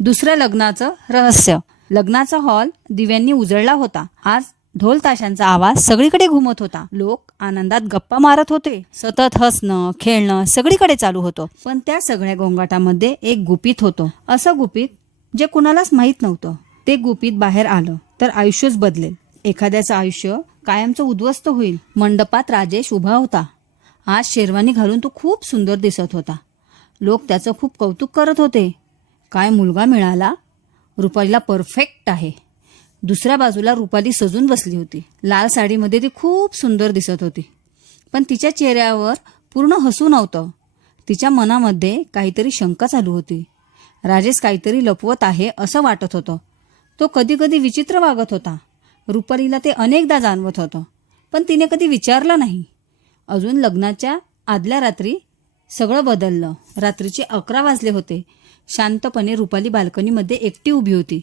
दुसरं लग्नाचं रहस्य. लग्नाचा हॉल दिव्यांनी उजळला होता. आज ढोल ताशांचा आवाज सगळीकडे घुमत होता. लोक आनंदात गप्पा मारत होते. सतत हसणं खेळणं सगळीकडे चालू होतं. पण त्या सगळ्या गोंगाटामध्ये एक गुपित होतं. असं गुपित जे कुणालाच माहीत नव्हतं. ते गुपित बाहेर आलं तर आयुष्यच बदलेल. एखाद्याचं आयुष्य कायमचं उद्ध्वस्त होईल. मंडपात राजेश उभा होता. आज शेरवानी घालून तो खूप सुंदर दिसत होता. लोक त्याचं खूप कौतुक करत होते. काय मुलगा मिळाला, रुपालीला परफेक्ट आहे. दुसऱ्या बाजूला रुपाली सजून बसली होती. लाल साडीमध्ये ती खूप सुंदर दिसत होती. पण तिच्या चेहऱ्यावर पूर्ण हसू नव्हतं. तिच्या मनामध्ये काहीतरी शंका चालू होती. राजेश काहीतरी लपवत आहे असं वाटत होतं. तो कधी कधी विचित्र वागत होता. रुपालीला ते अनेकदा जाणवत होतं, पण तिने कधी विचारलं नाही. अजून लग्नाच्या आदल्या रात्री सगळं बदललं. रात्रीचे 11 वाजले होते. शांतपणे रुपाली बाल्कनीमध्ये एकटी उभी होती.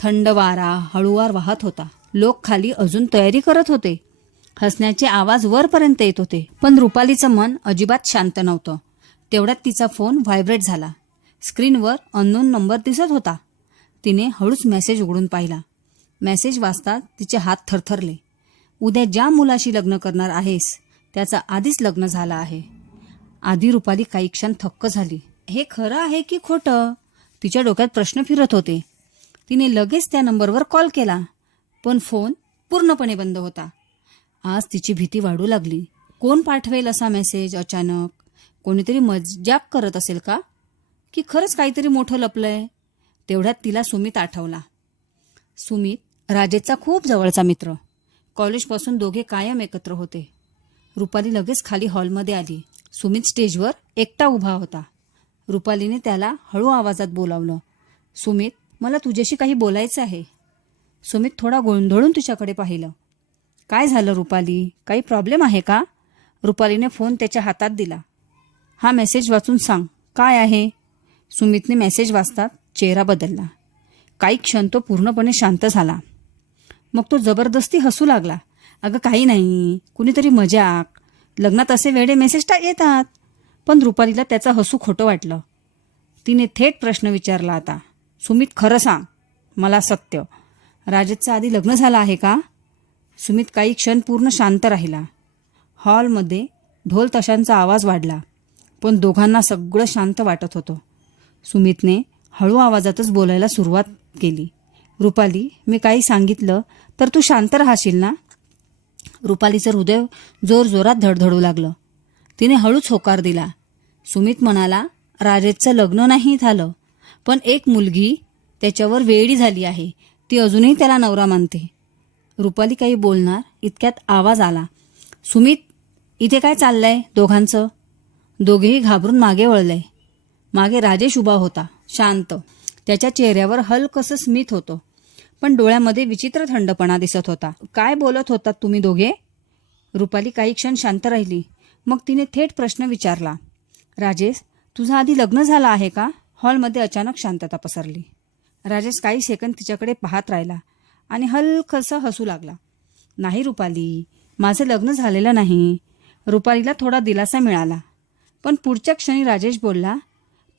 थंड वारा हळूवार वाहत होता. लोक खाली अजून तयारी करत होते. हसण्याचे आवाज वरपर्यंत येत होते. पण रुपालीचं मन अजिबात शांत नव्हतं. तेवढ्यात तिचा फोन व्हायब्रेट झाला. स्क्रीनवर अननोन नंबर दिसत होता. तिने हळूच मेसेज उघडून पाहिला. मेसेज वाचताच तिचे हात थरथरले. उद्या ज्या मुलाशी लग्न करणार आहेस त्याचं आधीच लग्न झालं आहे. आधी रुपाली काही क्षण थक्क झाली. हे खरं आहे की खोटं, तिच्या डोक्यात प्रश्न फिरत होते. तिने लगेच त्या नंबरवर कॉल केला, पण फोन पूर्णपणे बंद होता. आज तिची भीती वाढू लागली. कोण पाठवेल असा मेसेज अचानक? कोणीतरी मजाक करत असेल का, की खरंच काहीतरी मोठं लपलंय? तेवढ्यात तिला सुमित आठवला. सुमित राजेशचा खूप जवळचा मित्र. कॉलेजपासून दोघे कायम एकत्र होते. रुपाली लगेच खाली हॉलमध्ये आली. सुमित स्टेजवर एकटा उभा होता. रुपालीने त्याला हळू आवाजात बोलावलं. सुमित, मला तुझ्याशी काही बोलायचं आहे. सुमित थोडा गोंधळून तिच्याकडे पाहिलं. काय झालं रुपाली, काही प्रॉब्लेम आहे का? रुपालीने फोन त्याच्या हातात दिला. हा मेसेज वाचून सांग, काय आहे? सुमितने मेसेज वाचतात चेहरा बदलला. काही क्षण तो पूर्णपणे शांत झाला. मग तो जबरदस्ती हसू लागला. अगं काही नाही, कुणीतरी मजाक. लग्नात असे वेडे मेसेज येतात. पण रुपालीला त्याचं हसू खोटं वाटलं. तिने थेट प्रश्न विचारला आता. सुमित, खरं सांग मला सत्य. राजेशचं आधी लग्न झालं आहे का? सुमित काही क्षण पूर्ण शांत राहिला. हॉलमध्ये ढोल ताशांचा आवाज वाढला, पण दोघांना सगळं शांत वाटत होतं. सुमितने हळू आवाजातच बोलायला सुरुवात केली. रुपाली, मी काही सांगितलं तर तू शांत राहशील ना? रुपालीचं हृदय जोरजोरात धडधडू लागलं. तिने हळूच होकार दिला. सुमित म्हणाला, राजेशचं लग्न नाही झालं, पण एक मुलगी त्याच्यावर वेडी झाली आहे. ती अजूनही त्याला नवरा मानते. रुपाली काही बोलणार इतक्यात आवाज आला. सुमित, इथे काय चाललंय दोघांचं? दोघेही घाबरून मागे वळले. मागे राजेश उभा होता, शांत. त्याच्या चेहऱ्यावर हलकसं स्मित होतं, पण डोळ्यामध्ये विचित्र थंडपणा दिसत होता. काय बोलत होतात तुम्ही दोघे? रुपाली काही क्षण शांत राहिली. मग तिने थेट प्रश्न विचारला. राजेश, तुझं आधी लग्न झालं आहे का? हॉलमध्ये अचानक शांतता पसरली. राजेश काही सेकंद तिच्याकडे पाहत राहिला आणि हलकसं हसू लागला. नाही रुपाली, माझं लग्न झालेलं नाही. रुपालीला थोडा दिलासा मिळाला. पण पुढच्या क्षणी राजेश बोलला,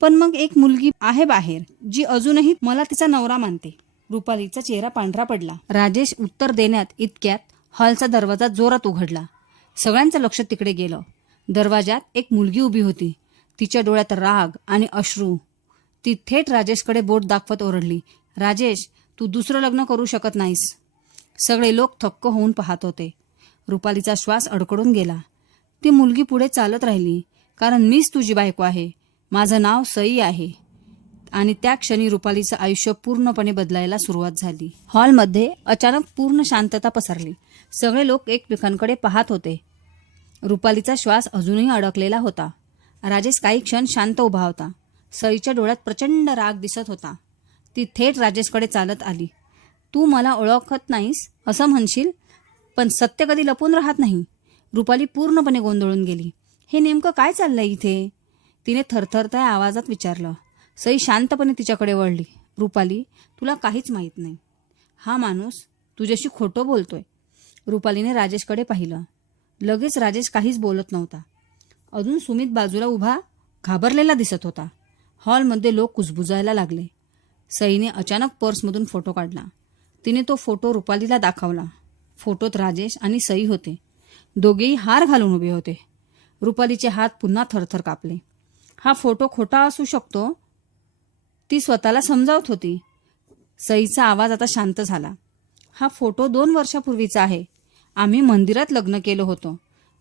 पण मग एक मुलगी आहे बाहेर, जी अजूनही मला तिचा नवरा मानते. रुपालीचा चेहरा पांढरा पडला. राजेश उत्तर देण्यात इतक्यात हॉलचा दरवाजा जोरात उघडला. सगळ्यांचं लक्ष तिकडे गेलं. दरवाजात एक मुलगी उभी होती. तिच्या डोळ्यात राग आणि अश्रू. ती थेट राजेशकडे बोट दाखवत ओरडली, राजेश, तू दुसरं लग्न करू शकत नाहीस. सगळे लोक थक्क होऊन पाहत होते. रुपालीचा श्वास अडकडून गेला. ती मुलगी पुढे चालत राहिली. कारण मीच तुझी बायको आहे. माझं नाव सई आहे. आणि त्या क्षणी रुपालीचं आयुष्य पूर्णपणे बदलायला सुरुवात झाली. हॉलमध्ये अचानक पूर्ण शांतता पसरली. सगळे लोक एकमेकांकडे पाहत होते. रुपालीचा श्वास अजूनही अडकलेला होता. राजेश काही क्षण शांत उभा होता. सईच्या डोळ्यात प्रचंड राग दिसत होता. ती थेट राजेशकडे चालत आली. तू मला ओळखत नाहीस असं म्हणशील, पण सत्य कधी लपून राहत नाही. रुपाली पूर्णपणे गोंधळून गेली. हे नेमकं काय चाललंय इथे? तिने थरथरत्या आवाजात विचारलं. सई शांतपणे तिच्याकडे वळली. रुपाली, तुला काहीच माहीत नाही. हा माणूस तुझ्याशी खोटं बोलतोय. रुपालीने राजेशकडे पाहिलं. लगेच राजेश काहीच बोलत नव्हता. अजून सुमित बाजूला उभा घाबरलेला दिसत होता. हॉलमध्ये लोक कुजबुजायला लागले. सईने अचानक पर्समधून फोटो काढला. तिने तो फोटो रुपालीला दाखवला. फोटोत राजेश आणि सई होते. दोघेही हार घालून उभे होते. रुपालीचे हात पुन्हा थरथर कापले. हा फोटो खोटा असू शकतो, ती स्वतःला समजावत होती. सईचा आवाज आता शांत झाला. हा फोटो 2 वर्षापूर्वीचा आहे. आम्ही मंदिरात लग्न केलं होतं.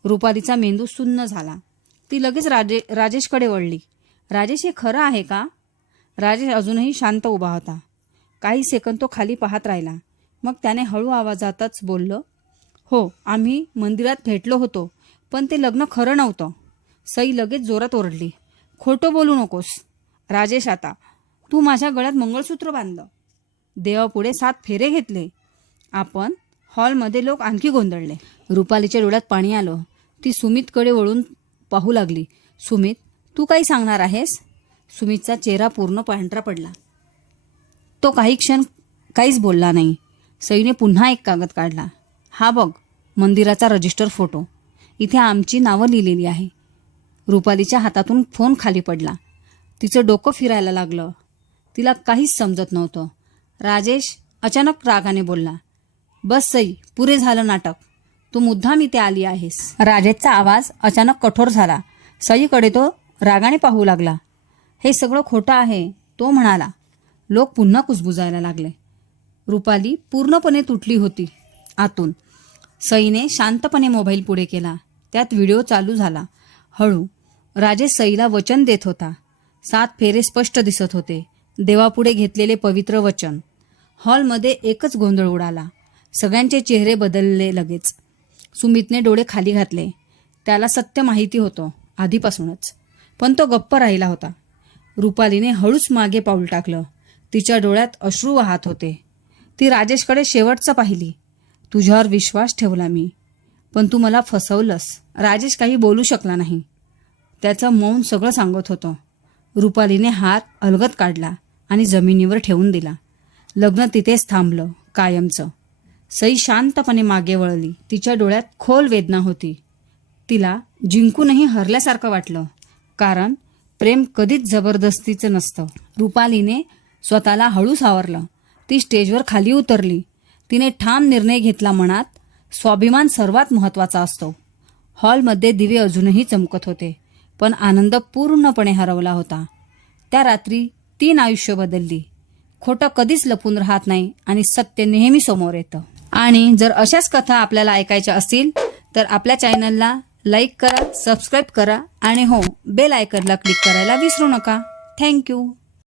रुपालीचा मेंदू सुन्न झाला. ती लगेच राजेशकडे वळली. राजेश, हे खरं आहे का? राजेश अजूनही शांत उभा होता. काही सेकंद तो खाली पाहत राहिला. मग त्याने हळू आवाजातच बोललं, हो, आम्ही मंदिरात भेटलो होतो, पण ते लग्न खरं नव्हतं. सई लगेच जोरात ओरडली, खोटं बोलू नकोस. राजेश, आता तू माझ्या गळ्यात मंगळसूत्र बांधलं, देवापुढे 7 फेरे घेतले. आपण हॉलमध्ये लोक आणखी गोंधळले. रुपालीच्या डोळ्यात पाणी आलं. ती सुमितकडे वळून पाहू लागली. सुमित, तू काही सांगणार आहेस? सुमितचा चेहरा पूर्ण पांढरा पडला. तो काही क्षण काहीच बोलला नाही. सईने पुन्हा एक कागद काढला. हा बघ, मंदिराचा रजिस्टर फोटो. इथे आमची नावं लिहिलेली आहे. रुपालीच्या हातातून फोन खाली पडला. तिचं डोकं फिरायला लागलं. तिला काहीच समजत नव्हतं. राजेश अचानक रागाने बोलला, बस सई, पुरे झालं नाटक. तू मुद्दाम इथे आली आहेस. राजेशचा आवाज अचानक कठोर झाला. सईकडे तो रागाने पाहू लागला. हे सगळं खोटं आहे, तो म्हणाला. लोक पुन्हा कुजबुजायला लागले. रुपाली पूर्णपणे तुटली होती आतून. सईने शांतपणे मोबाईल पुढे केला. त्यात व्हिडिओ चालू झाला. हळू राजेश सईला वचन देत होता. 7 फेरे स्पष्ट दिसत होते. देवापुढे घेतलेले पवित्र वचन. हॉलमध्ये एकच गोंधळ उडाला. सगळ्यांचे चेहरे बदलले लगेच. सुमितने डोळे खाली घातले. त्याला सत्य माहिती होतं आधीपासूनच, पण तो गप्प राहिला होता. रुपालीने हळूच मागे पाऊल टाकलं. तिच्या डोळ्यात अश्रू वाहत होते. ती राजेशकडे शेवटचं पाहिली. तुझ्यावर विश्वास ठेवला मी, पण तू मला फसवलंस. राजेश काही बोलू शकला नाही. त्याचं मौन सगळं सांगत होतं. रुपालीने हात अलगद काढला आणि जमिनीवर ठेवून दिला. लग्न तिथेच थांबलं कायमचं. सई शांतपणे मागे वळली. तिच्या डोळ्यात खोल वेदना होती. तिला जिंकूनही हरल्यासारखं वाटलं, कारण प्रेम कधीच जबरदस्तीचं नसतं. रुपालीने स्वतःला हळू सावरलं. ती स्टेजवर खाली उतरली. तिने ठाम निर्णय घेतला मनात, स्वाभिमान सर्वात महत्त्वाचा असतो. हॉलमध्ये दिवे अजूनही चमकत होते, पण आनंद पूर्णपणे हरवला होता. त्या रात्री 3 आयुष्य बदलली. खोटं कधीच लपून राहत नाही आणि सत्य नेहमी समोर येतं. आणि जर अशाच कथा आपल्याला ऐकायच्या असतील तर आपल्या चॅनलला लाईक करा, सबस्क्राईब करा आणि हो, बेल आयकॉनला क्लिक करायला विसरू नका. थँक्यू.